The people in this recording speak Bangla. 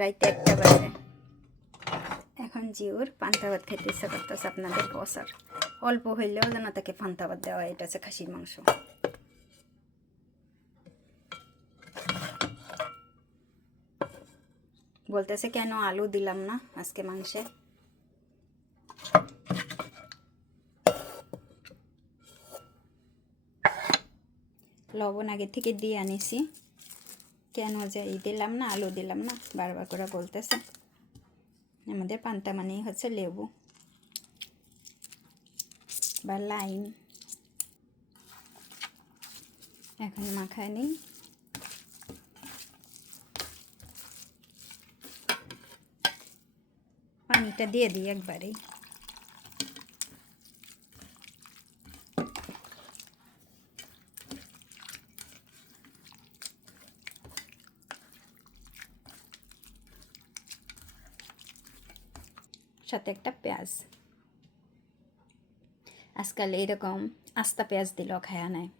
রাইতে 1টা বাজে। এখন জিওর পান্তা ভাত খেতে ইচ্ছা করতেছে। আপনাদের বসার অল্প হইলেও যেন তাকে পান্তা ভাত দেওয়া। এটা হচ্ছে খাসির মাংস। বলতেছে কেন আলু দিলাম না আজকে মাংসে। লবণ আগে থেকে দিয়ে আনিছি, কেন যে দিলাম না, আলু দিলাম না বারবার করে বলতেছে। আমাদের পান্তা মানেই হচ্ছে লেবু বা লাইম। এখন মাখায় নেই। পানিটা দিয়ে দিই একবারেই। সাথে একটা পেঁয়াজ। আজকাল এরকম আস্তা পেঁয়াজ দিলেও খায়া নেয়।